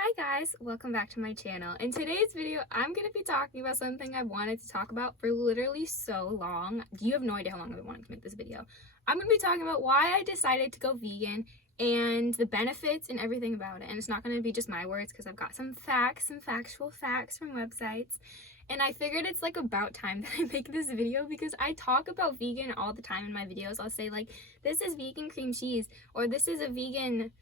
Hi guys, welcome back to my channel. In today's video, I'm going to be talking about something I wanted to talk about for literally so long. You have no idea how long I've been wanting to make this video. I'm going to be talking about why I decided to go vegan and the benefits and everything about it. And it's not going to be just my words because I've got some facts, some factual facts from websites. And I figured it's like about time that I make this video because I talk about vegan all the time in my videos. I'll say like, this is vegan cream cheese, or this is a vegan,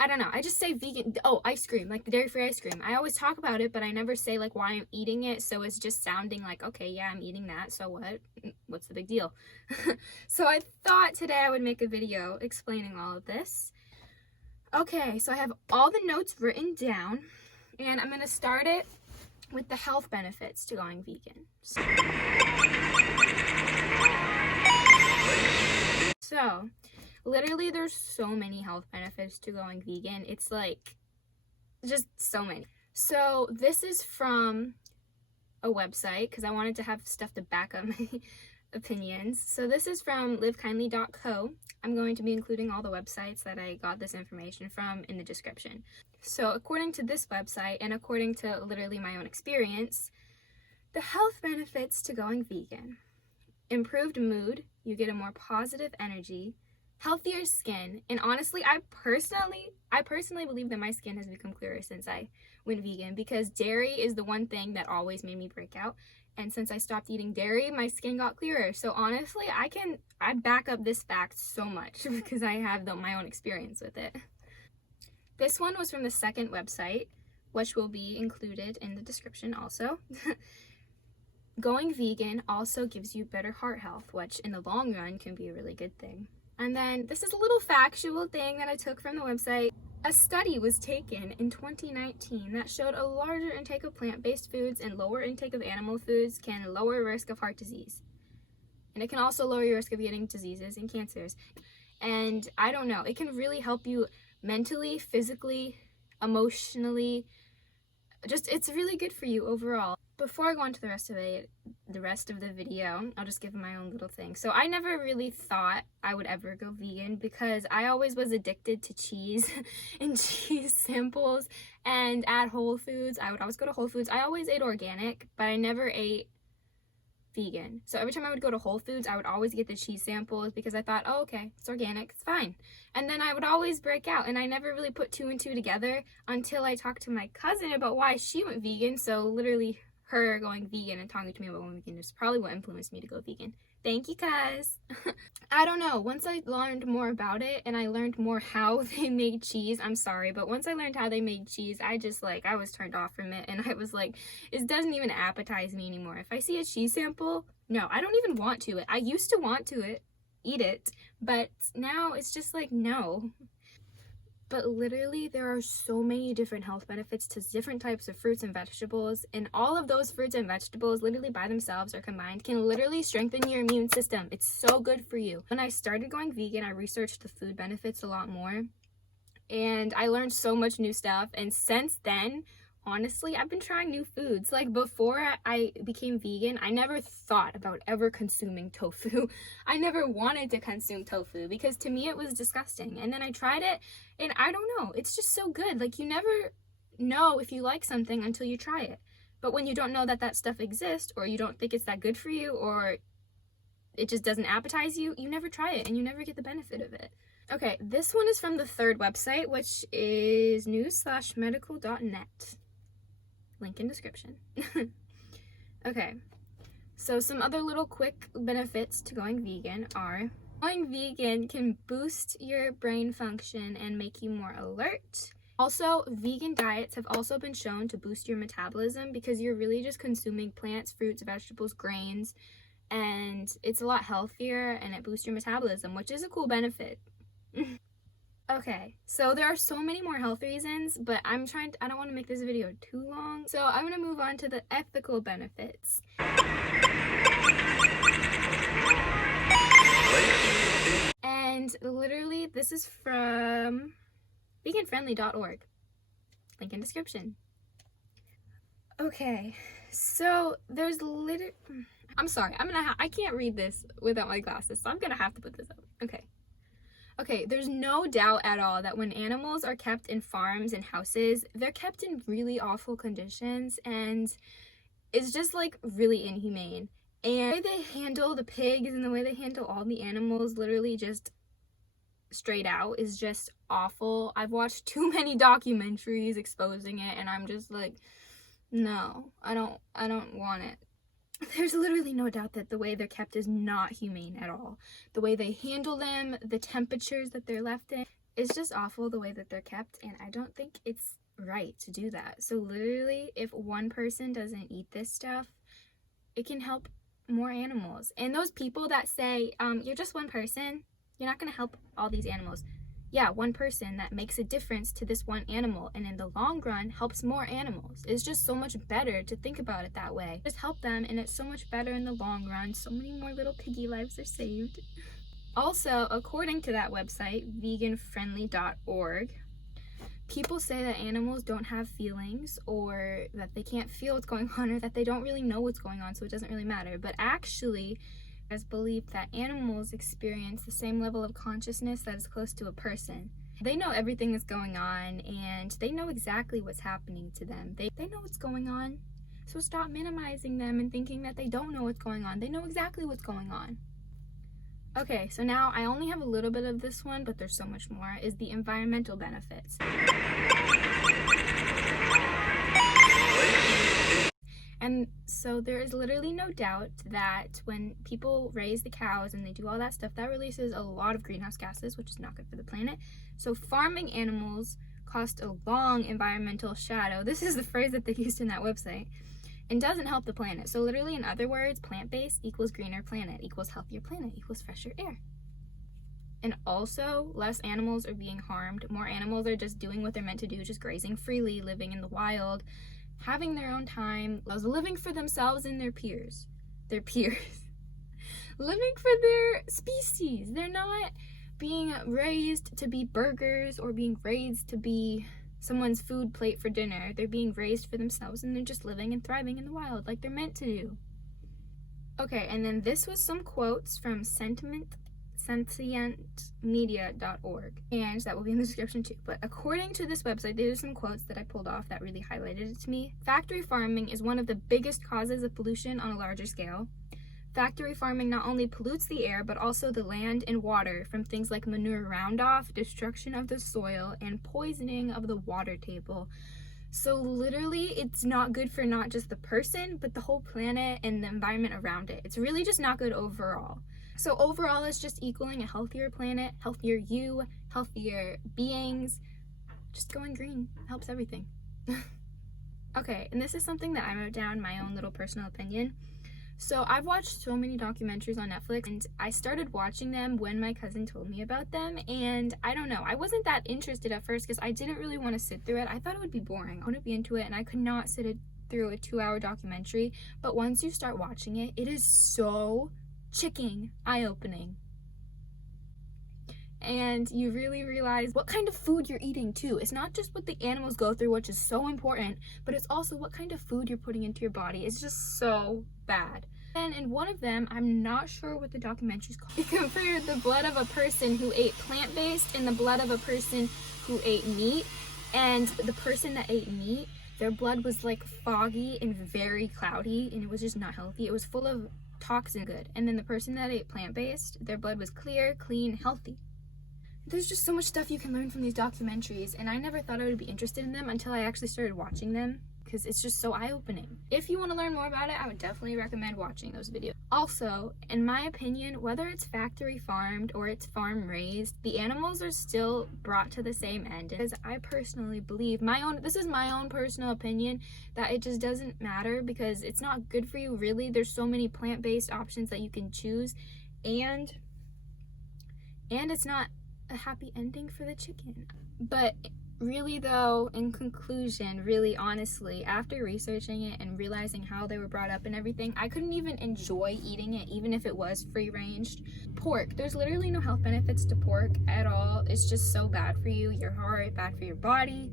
I don't know, I just say vegan, ice cream, like the dairy-free ice cream. I always talk about it, but I never say like why I'm eating it, so it's just sounding like, okay, yeah, I'm eating that, so what? What's the big deal? So I thought today I would make a video explaining all of this. Okay, so I have all the notes written down, and I'm gonna start it with the health benefits to going vegan. So literally, there's so many health benefits to going vegan. It's like, just so many. So this is from a website because I wanted to have stuff to back up my opinions. So this is from livekindly.co. I'm going to be including all the websites that I got this information from in the description. So according to this website, and according to literally my own experience, the health benefits to going vegan: improved mood, you get a more positive energy, healthier skin, and honestly, I personally believe that my skin has become clearer since I went vegan, because dairy is the one thing that always made me break out, and since I stopped eating dairy, my skin got clearer. So honestly, I back up this fact so much because I have my own experience with it. This one was from the second website, which will be included in the description also. Going vegan also gives you better heart health, which in the long run can be a really good thing. And then this is a little factual thing that I took from the website. A study was taken in 2019 that showed a larger intake of plant-based foods and lower intake of animal foods can lower risk of heart disease. And it can also lower your risk of getting diseases and cancers. And I don't know, it can really help you mentally, physically, emotionally. It's really good for you overall. Before I go on to the rest of the video, I'll just give my own little thing. So I never really thought I would ever go vegan because I always was addicted to cheese and cheese samples. And at Whole Foods, I would always go to Whole Foods. I always ate organic, but I never ate vegan. So every time I would go to Whole Foods, I would always get the cheese samples because I thought, oh, okay, it's organic, it's fine. And then I would always break out, and I never really put two and two together until I talked to my cousin about why she went vegan. So literally, her going vegan and talking to me about going vegan is probably what influenced me to go vegan. Thank you, cuz. I don't know, once I learned more about it and I learned more how they made cheese, I'm sorry, but once I learned how they made cheese, I was turned off from it, and I was like, it doesn't even appetize me anymore. If I see a cheese sample, no, I don't even want to. I used to want to eat it, but now it's just like, no. But literally, there are so many different health benefits to different types of fruits and vegetables, and all of those fruits and vegetables, literally by themselves or combined, can literally strengthen your immune system. It's so good for you. When I started going vegan, I researched the food benefits a lot more, and I learned so much new stuff, and since then, honestly, I've been trying new foods. Like, before I became vegan, I never thought about ever consuming tofu. I never wanted to consume tofu because to me it was disgusting. And then I tried it, and I don't know, it's just so good. Like, you never know if you like something until you try it. But when you don't know that stuff exists, or you don't think it's that good for you, or it just doesn't appetize you, you never try it and you never get the benefit of it. Okay, this one is from the third website, which is news/medical.net. Link in description. Okay, so some other little quick benefits to going vegan are: going vegan can boost your brain function and make you more alert. Also, vegan diets have also been shown to boost your metabolism because you're really just consuming plants, fruits, vegetables, grains, and it's a lot healthier and it boosts your metabolism, which is a cool benefit. Okay, so there are so many more health reasons, but I don't want to make this video too long, so I'm going to move on to the ethical benefits. And literally, this is from veganfriendly.org. Link in description. Okay, so there's I'm sorry, I can't read this without my glasses, so I'm going to have to put this up. Okay. Okay, there's no doubt at all that when animals are kept in farms and houses, they're kept in really awful conditions, and it's just like really inhumane. And the way they handle the pigs and the way they handle all the animals, literally just straight out, is just awful. I've watched too many documentaries exposing it, and I'm just like, no, I don't want it. There's literally no doubt that the way they're kept is not humane at all. The way they handle them, the temperatures that they're left in, it's just awful the way that they're kept, and I don't think it's right to do that. So literally, if one person doesn't eat this stuff, it can help more animals. And those people that say, you're just one person, you're not going to help all these animals. Yeah, one person that makes a difference to this one animal, and in the long run helps more animals. It's just so much better to think about it that way. Just help them, and it's so much better in the long run. So many more little piggy lives are saved. Also, according to that website, veganfriendly.org, people say that animals don't have feelings, or that they can't feel what's going on, or that they don't really know what's going on, so it doesn't really matter. But actually, there's belief that animals experience the same level of consciousness that is close to a person. They know everything that's going on, and they know exactly what's happening to them. They know what's going on, so stop minimizing them and thinking that they don't know what's going on. They know exactly what's going on. Okay, so now I only have a little bit of this one, but there's so much more, is the environmental benefits. And so there is literally no doubt that when people raise the cows and they do all that stuff, that releases a lot of greenhouse gases, which is not good for the planet. So farming animals cast a long environmental shadow. This is the phrase that they used in that website. And doesn't help the planet. So literally, in other words, plant-based equals greener planet, equals healthier planet, equals fresher air. And also, less animals are being harmed. More animals are just doing what they're meant to do, just grazing freely, living in the wild, having their own time, living for themselves and their peers. Living for their species. They're not being raised to be burgers or being raised to be someone's food plate for dinner. They're being raised for themselves, and they're just living and thriving in the wild like they're meant to do. Okay, and then this was some quotes from sentientmedia.org, and that will be in the description too. But according to this website, these are some quotes that I pulled off that really highlighted it to me. Factory farming is one of the biggest causes of pollution on a larger scale. Factory farming not only pollutes the air, but also the land and water from things like manure roundoff, destruction of the soil, and poisoning of the water table. So literally, it's not good for not just the person, but the whole planet and the environment around it. It's really just not good overall. So overall, it's just equaling a healthier planet, healthier you, healthier beings. Just going green helps everything. Okay, and this is something that I wrote down, my own little personal opinion. So I've watched so many documentaries on Netflix, and I started watching them when my cousin told me about them, and I don't know, I wasn't that interested at first because I didn't really want to sit through it. I thought it would be boring. I wouldn't be into it, and I could not sit through a 2-hour documentary. But once you start watching it, it is so chicken eye-opening. And you really realize what kind of food you're eating too. It's not just what the animals go through, which is so important, but it's also what kind of food you're putting into your body. It's just so bad. And in one of them, I'm not sure what the documentary's called, it compared the blood of a person who ate plant-based and the blood of a person who ate meat. And the person that ate meat, their blood was like foggy and very cloudy, and it was just not healthy. It was full of toxin good. And then the person that ate plant-based, their blood was clear, clean, healthy. There's just so much stuff you can learn from these documentaries, and I never thought I would be interested in them until I actually started watching them, because it's just so eye-opening. If you want to learn more about it, I would definitely recommend watching those videos. Also, in my opinion, whether it's factory farmed or it's farm raised, the animals are still brought to the same end. Because I personally believe, this is my own personal opinion, that it just doesn't matter because it's not good for you really. There's so many plant-based options that you can choose, and it's not a happy ending for the chicken. But really though, in conclusion, really honestly, after researching it and realizing how they were brought up and everything, I couldn't even enjoy eating it even if it was free-ranged. Pork, there's literally no health benefits to pork at all. It's just so bad for you, your heart, bad for your body.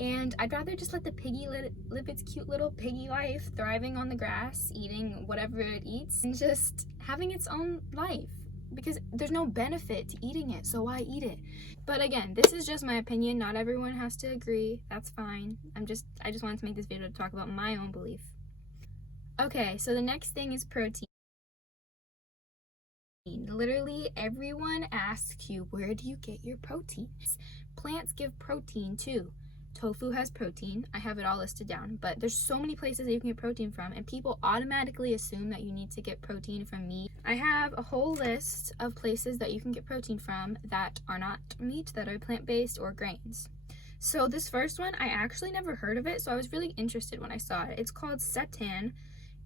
And I'd rather just let the piggy live its cute little piggy life, thriving on the grass, eating whatever it eats, and just having its own life. because there's no benefit to eating it, so why eat it? But again, this is just my opinion. Not everyone has to agree. That's fine. I just wanted to make this video to talk about my own belief. Okay, so the next thing is protein. Literally everyone asks you, where do you get your protein? Plants give protein too. Tofu has protein. I have it all listed down, but there's so many places that you can get protein from, and people automatically assume that you need to get protein from meat. I have a whole list of places that you can get protein from that are not meat, that are plant-based or grains. So this first one, I actually never heard of it, so I was really interested when I saw it. It's called Seitan,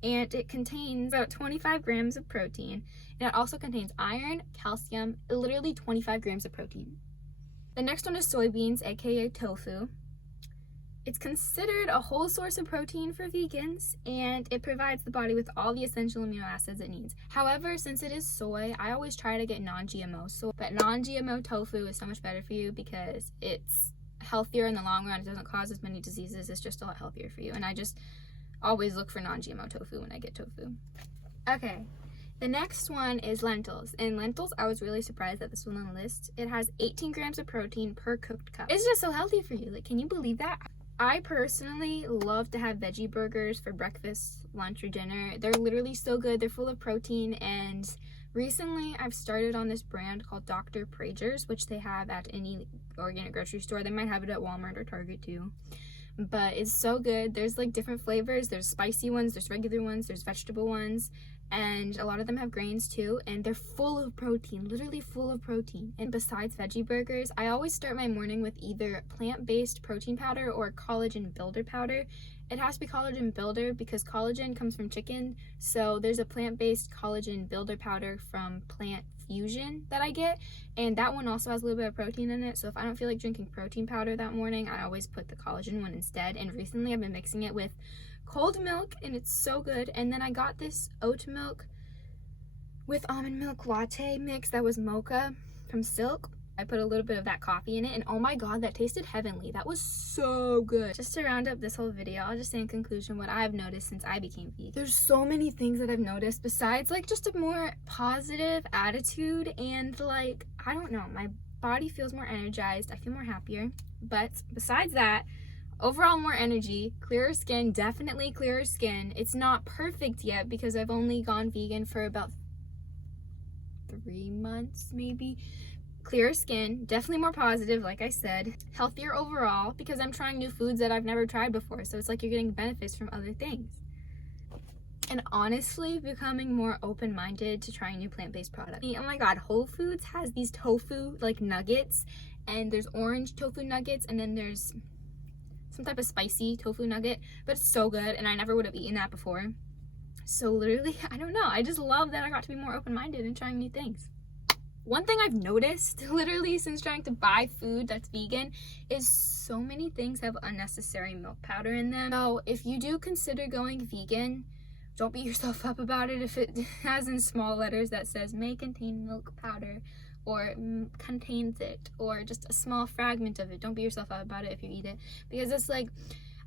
and it contains about 25 grams of protein, and it also contains iron, calcium, literally 25 grams of protein. The next one is soybeans, aka tofu. It's considered a whole source of protein for vegans, and it provides the body with all the essential amino acids it needs. However, since it is soy, I always try to get non-GMO soy, but non-GMO tofu is so much better for you because it's healthier in the long run. It doesn't cause as many diseases. It's just a lot healthier for you, and I just always look for non-GMO tofu when I get tofu. Okay, the next one is lentils. And lentils, I was really surprised that this one on the list. It has 18 grams of protein per cooked cup. It's just so healthy for you. Like, can you believe that? I personally love to have veggie burgers for breakfast, lunch, or dinner. They're literally so good. They're full of protein, and recently I've started on this brand called Dr. Prager's, which they have at any organic grocery store. They might have it at Walmart or Target too. But it's so good. There's like different flavors. There's spicy ones, there's regular ones, there's vegetable ones, and a lot of them have grains too, and they're full of protein, literally full of protein. And besides veggie burgers, I always start my morning with either plant-based protein powder or collagen builder powder. It has to be collagen builder because collagen comes from chicken, so there's a plant-based collagen builder powder from Plant Fusion that I get, and that one also has a little bit of protein in it. So if I don't feel like drinking protein powder that morning, I always put the collagen one instead. And recently I've been mixing it with cold milk, and it's so good. And then I got this oat milk with almond milk latte mix that was mocha from Silk. I put a little bit of that coffee in it, and oh my god, that tasted heavenly. That was so good. Just to round up this whole video, I'll just say in conclusion what I've noticed since I became vegan. There's so many things that I've noticed besides like just a more positive attitude, and like, I don't know, my body feels more energized. I feel more happier. But besides that, overall more energy, clearer skin, definitely clearer skin. It's not perfect yet because I've only gone vegan for about 3 months maybe. Clearer skin, definitely more positive, like I said. Healthier overall because I'm trying new foods that I've never tried before, so it's like you're getting benefits from other things. And honestly, becoming more open-minded to trying new plant-based products. Oh my god, Whole Foods has these tofu like nuggets, and there's orange tofu nuggets, and then there's some type of spicy tofu nugget, but it's so good, and I never would have eaten that before. So literally, I don't know, I just love that I got to be more open-minded and trying new things. One thing I've noticed, literally, since trying to buy food that's vegan, is so many things have unnecessary milk powder in them. So if you do consider going vegan, don't beat yourself up about it if it has in small letters that says may contain milk powder, or contains it, or just a small fragment of it. Don't beat yourself up about it if you eat it, because it's like,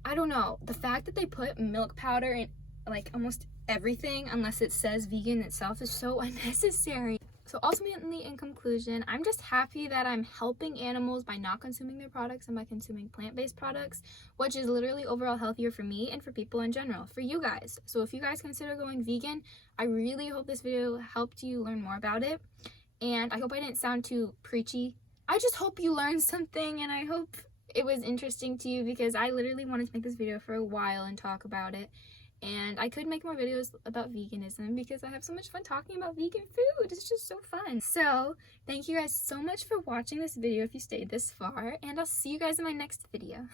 I don't know, the fact that they put milk powder in like almost everything unless it says vegan itself is so unnecessary. So ultimately, in conclusion, I'm just happy that I'm helping animals by not consuming their products and by consuming plant-based products, which is literally overall healthier for me and for people in general, for you guys. So if you guys consider going vegan, I really hope this video helped you learn more about it. And I hope I didn't sound too preachy. I just hope you learned something, and I hope it was interesting to you because I literally wanted to make this video for a while and talk about it. And I could make more videos about veganism because I have so much fun talking about vegan food. It's just so fun. So thank you guys so much for watching this video if you stayed this far, and I'll see you guys in my next video.